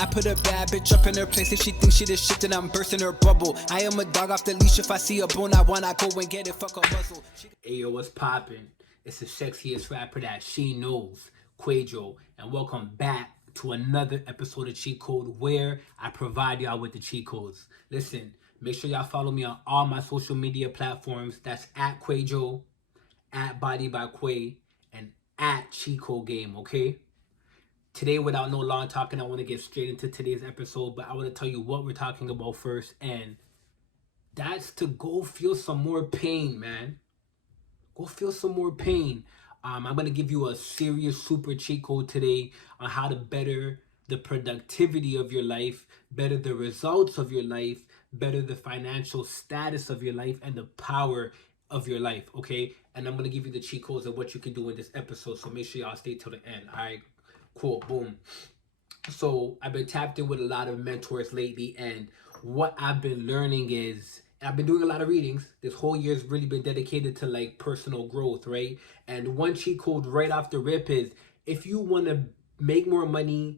I put a bad bitch up in her place. If she thinks she the shit, then I'm bursting her bubble. I am a dog off the leash. If I see a bone I want, I go and get it. Fuck a muzzle. Hey yo, what's poppin'? It's the sexiest rapper that she knows, Kwaejo, and welcome back to another episode of Cheat Code where I provide y'all with the cheat codes. Listen, make sure y'all follow me on all my social media platforms. That's at Kwaejo, at Body by Quay, and at Cheat Code Game, okay? Today, without no long talking, I want to get straight into today's episode, but I want to tell you what we're talking about first, and that's to go feel some more pain, man. Go feel some more pain. I'm going to give you a serious super cheat code today on how to better the productivity of your life, better the results of your life, better the financial status of your life, and the power of your life, okay? And I'm going to give you the cheat codes of what you can do in this episode, so make sure y'all stay till the end, all right? Cool, boom. So I've been tapped in with a lot of mentors lately, and what I've been learning is I've been doing a lot of readings. This whole year's really been dedicated to like personal growth, right? And one cheat code right off the rip is if you want to make more money,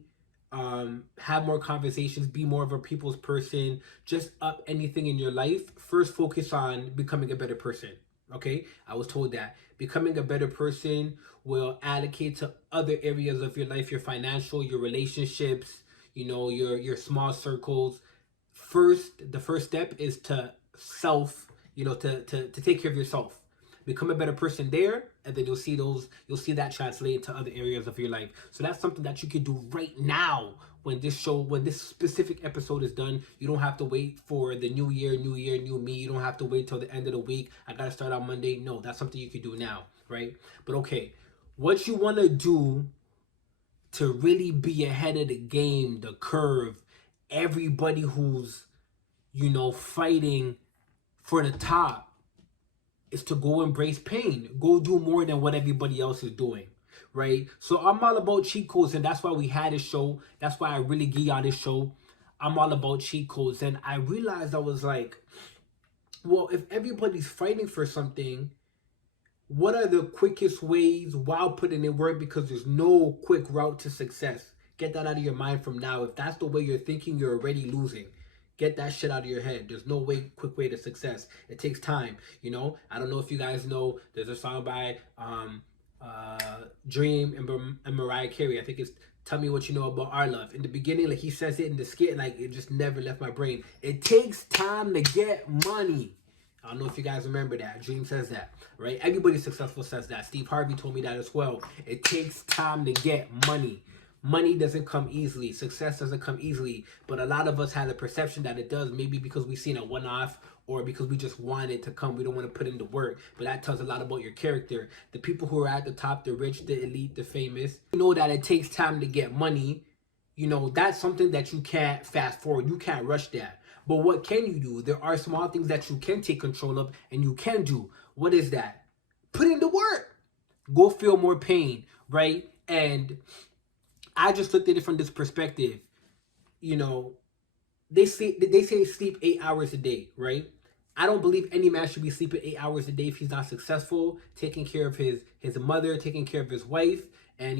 have more conversations, be more of a people's person, just up anything in your life, first focus on becoming a better person. Okay, I was told that becoming a better person will allocate to other areas of your life, your financial, your relationships, you know, your small circles. The first step is to to take care of yourself. Become a better person there, and then you'll see that translate into other areas of your life. So that's something that you can do right now. When this specific episode is done, you don't have to wait for the new year, new me. You don't have to wait till the end of the week. I gotta start on Monday. No, that's something you can do now, right? But okay, what you want to do to really be ahead of the game, the curve, everybody who's fighting for the top, is to go embrace pain. Go do more than what everybody else is doing, right? So I'm all about cheat codes, and that's why we had this show. That's why I really give y'all this show. I'm all about cheat codes. And I realized I was like, well, if everybody's fighting for something, what are the quickest ways while putting in work? Because there's no quick route to success. Get that out of your mind from now. If that's the way you're thinking, you're already losing. Get that shit out of your head. There's no quick way to success. It takes time. I don't know if you guys know, there's a song by Dream and Mariah Carey. I think it's Tell Me What You Know About Our Love. In the beginning, like he says it in the skit, and like it just never left my brain. It takes time to get money. I don't know if you guys remember that. Dream says that, right? Everybody successful says that. Steve Harvey told me that as well. It takes time to get money. Money doesn't come easily. Success doesn't come easily. But a lot of us have the perception that it does, maybe because we've seen a one-off or because we just want it to come. We don't want to put in the work. But that tells a lot about your character. The people who are at the top, the rich, the elite, the famous, that it takes time to get money. That's something that you can't fast forward. You can't rush that. But what can you do? There are small things that you can take control of and you can do. What is that? Put in the work. Go feel more pain, right? And I just looked at it from this perspective. They say sleep 8 hours a day, right? I don't believe any man should be sleeping 8 hours a day if he's not successful, taking care of his mother, taking care of his wife. And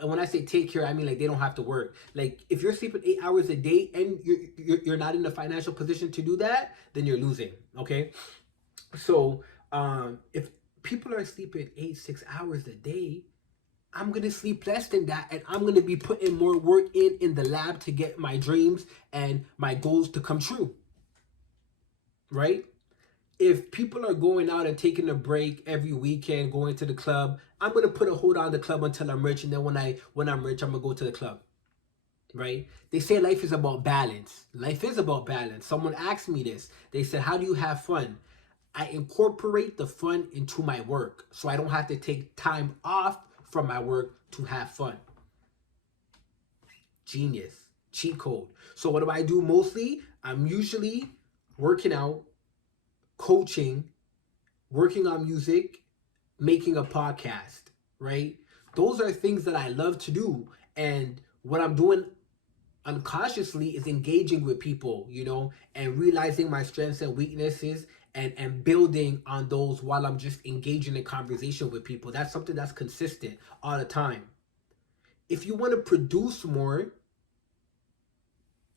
when I say take care, I mean like they don't have to work. Like if you're sleeping 8 hours a day and you're not in a financial position to do that, then you're losing. Okay, so if people are sleeping 6 hours a day, I'm gonna sleep less than that, and I'm gonna be putting more work in the lab to get my dreams and my goals to come true. Right? If people are going out and taking a break every weekend, going to the club, I'm gonna put a hold on the club until I'm rich, and then when I'm rich, I'm gonna go to the club. Right? They say life is about balance. Life is about balance. Someone asked me this. They said, "How do you have fun?" I incorporate the fun into my work, so I don't have to take time off from my work to have fun. Genius. Cheat code. So what do I do mostly? I'm usually working out, coaching, working on music, making a podcast, right? Those are things that I love to do. And what I'm doing unconsciously is engaging with people, and realizing my strengths and weaknesses and building on those while I'm just engaging in conversation with people. That's something that's consistent all the time. If you want to produce more,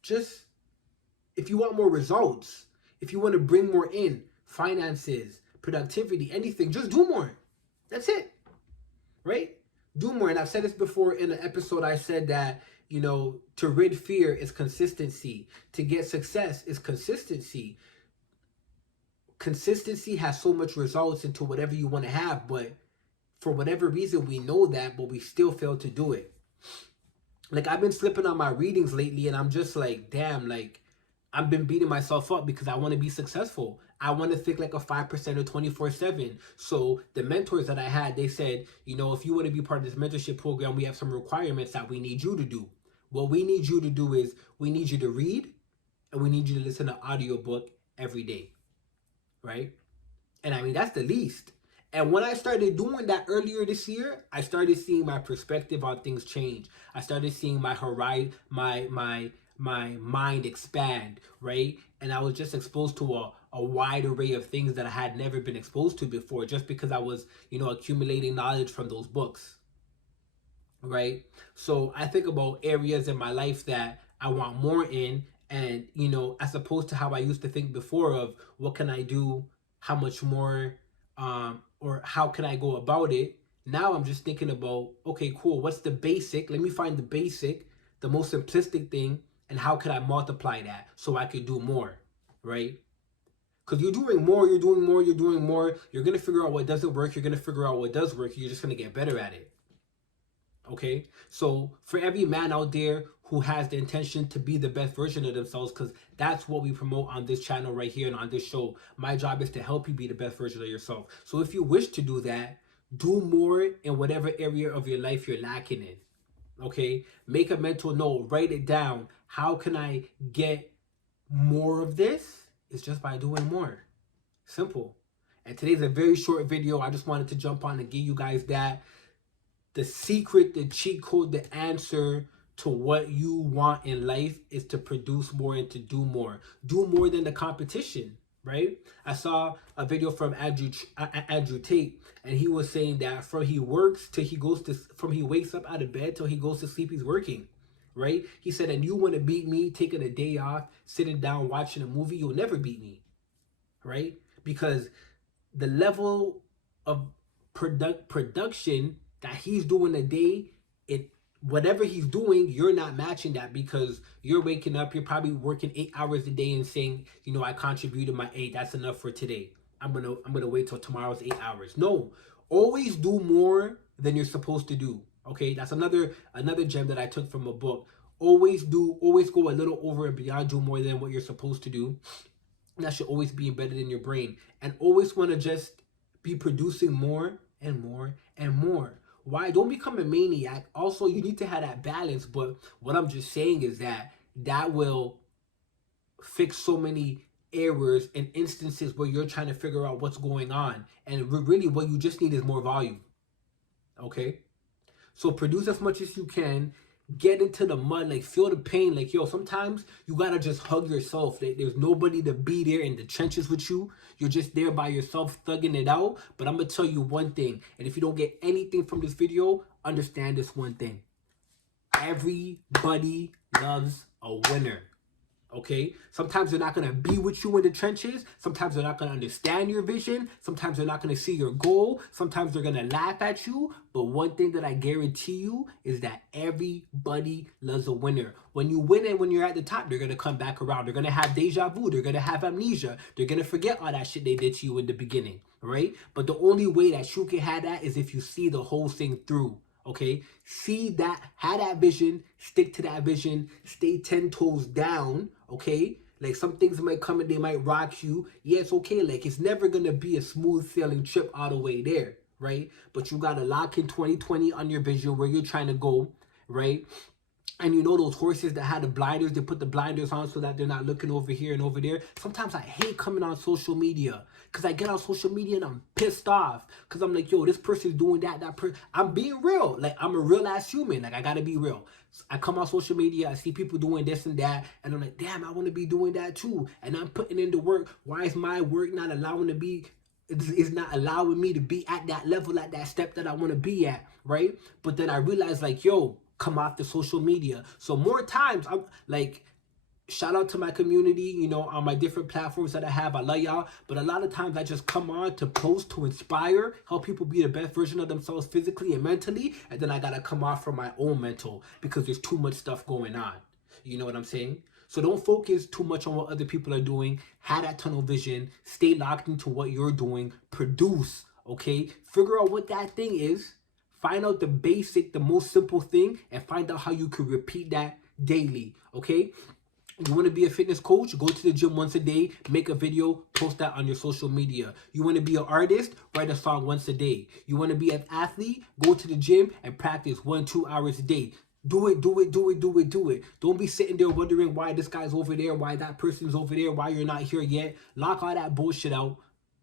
Just, if you want more results, if you want to bring more in, finances, productivity, anything, just do more. That's it, right? Do more. And I've said this before in an episode. I said that, to rid fear is consistency. To get success is consistency. Consistency has so much results into whatever you want to have, but for whatever reason, we know that, but we still fail to do it. Like, I've been slipping on my readings lately, and I'm just like, damn, like, I've been beating myself up because I want to be successful. I want to think like a 5% 24/7. So the mentors that I had, they said, if you want to be part of this mentorship program, we have some requirements that we need you to do. What we need you to do is we need you to read and we need you to listen to audiobook every day, right? And I mean, that's the least. And when I started doing that earlier this year, I started seeing my perspective on things change. I started seeing my horizon, my mind expand, right? And I was just exposed to a wide array of things that I had never been exposed to before, just because I was, accumulating knowledge from those books, right? So I think about areas in my life that I want more in, and as opposed to how I used to think before of what can I do, how much more, or how can I go about it. Now I'm just thinking about, okay, cool, what's the basic? Let me find the basic, the most simplistic thing, and how can I multiply that so I could do more, right? Because you're doing more, you're doing more, you're doing more. You're going to figure out what doesn't work. You're going to figure out what does work. You're just going to get better at it. Okay? So for every man out there who has the intention to be the best version of themselves, because that's what we promote on this channel right here and on this show. My job is to help you be the best version of yourself. So if you wish to do that, do more in whatever area of your life you're lacking in. Okay? Make a mental note. Write it down. How can I get more of this? It's just by doing more. Simple. And today's a very short video. I just wanted to jump on and give you guys that. The secret, the cheat code, the answer to what you want in life is to produce more and to do more. Do more than the competition, right? I saw a video from Andrew Tate, and he was saying that from he wakes up out of bed till he goes to sleep, he's working. Right? He said, and you want to beat me taking a day off, sitting down, watching a movie, you'll never beat me. Right? Because the level of production that he's doing a day, whatever he's doing, you're not matching that, because you're waking up, you're probably working 8 hours a day and saying, I contributed my 8, that's enough for today. I'm gonna wait till tomorrow's 8 hours. No, always do more than you're supposed to do. Okay, that's another gem that I took from a book. Always go a little over and beyond, do more than what you're supposed to do. And that should always be embedded in your brain. And always want to just be producing more and more and more. Why? Don't become a maniac. Also, you need to have that balance. But what I'm just saying is that will fix so many errors and instances where you're trying to figure out what's going on. And really what you just need is more volume. Okay? So produce as much as you can. Get into the mud, like feel the pain. Like, yo, sometimes you gotta just hug yourself. There's nobody to be there in the trenches with you. You're just there by yourself, thugging it out. But I'm gonna tell you one thing, and if you don't get anything from this video, understand this one thing. Everybody loves a winner. Okay? Sometimes they're not going to be with you in the trenches. Sometimes they're not going to understand your vision. Sometimes they're not going to see your goal. Sometimes they're going to laugh at you. But one thing that I guarantee you is that everybody loves a winner. When you win and when you're at the top, they're going to come back around. They're going to have deja vu. They're going to have amnesia. They're going to forget all that shit they did to you in the beginning. Right? But the only way that you can have that is if you see the whole thing through. Okay, see that, have that vision, stick to that vision, stay 10 toes down. Okay, like some things might come and they might rock you. Yeah, it's okay. Like it's never gonna be a smooth sailing trip all the way there, right? But you gotta lock in 2020 on your vision, where you're trying to go, right? And those horses that had the blinders, they put the blinders on so that they're not looking over here and over there. Sometimes I hate coming on social media, because I get on social media and I'm pissed off, because I'm like, yo, this person's doing that person. I'm being real. Like, I'm a real ass human. Like, I gotta be real. So I come on social media, I see people doing this and that, and I'm like, damn, I want to be doing that too. And I'm putting in the work. Why is my work not allowing to be... It's not allowing me to be at that level, at that step that I want to be at, right? But then I realized, like, yo, come off the social media. So more times, I'm like, shout out to my community, you know, on my different platforms that I have. I love y'all. But a lot of times I just come on to post, to inspire, help people be the best version of themselves physically and mentally. And then I got to come off from my own mental because there's too much stuff going on. You know what I'm saying? So don't focus too much on what other people are doing. Have that tunnel vision. Stay locked into what you're doing. Produce, okay? Figure out what that thing is. Find out the basic, the most simple thing, and find out how you can repeat that daily, okay? You want to be a fitness coach? Go to the gym once a day, make a video, post that on your social media. You want to be an artist? Write a song once a day. You want to be an athlete? Go to the gym and practice 1-2 hours a day. Do it, do it, do it, do it, do it. Don't be sitting there wondering why this guy's over there, why that person's over there, why you're not here yet. Lock all that bullshit out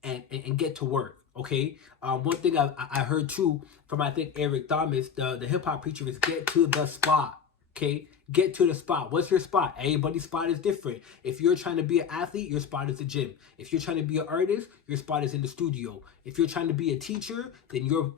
and get to work. Okay. One thing I heard too from I think Eric Thomas, the hip hop preacher, is get to the spot. Okay, get to the spot. What's your spot? Everybody's spot is different. If you're trying to be an athlete, your spot is the gym. If you're trying to be an artist, your spot is in the studio. If you're trying to be a teacher, then you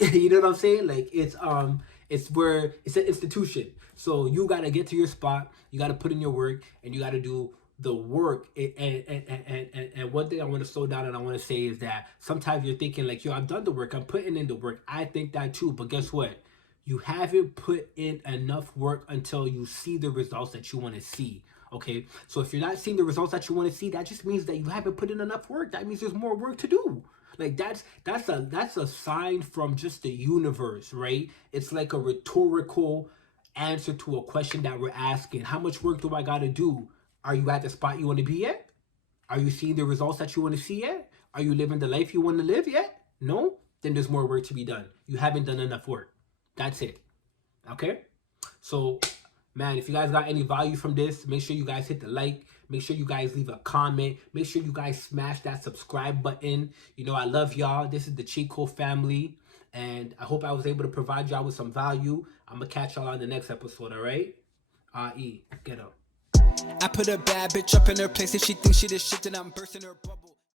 you know what I'm saying? Like it's where it's an institution. So you gotta get to your spot. You gotta put in your work, and you gotta do the work. And one thing I want to slow down and I want to say is that sometimes you're thinking like, yo, I've done the work. I'm putting in the work. I think that too. But guess what? You haven't put in enough work until you see the results that you want to see. Okay, so if you're not seeing the results that you want to see, that just means that you haven't put in enough work. That means there's more work to do. Like that's a sign from just the universe, right? It's like a rhetorical answer to a question that we're asking. How much work do I gotta do? Are you at the spot you want to be at? Are you seeing the results that you want to see yet? Are you living the life you want to live yet? No? Then there's more work to be done. You haven't done enough work. That's it. Okay? So, man, if you guys got any value from this, make sure you guys hit the like. Make sure you guys leave a comment. Make sure you guys smash that subscribe button. You know, I love y'all. This is the Chico family. And I hope I was able to provide y'all with some value. I'm going to catch y'all on the next episode, all right? Get up. I put a bad bitch up in her place. If she thinks she the shit, then I'm bursting her bubble.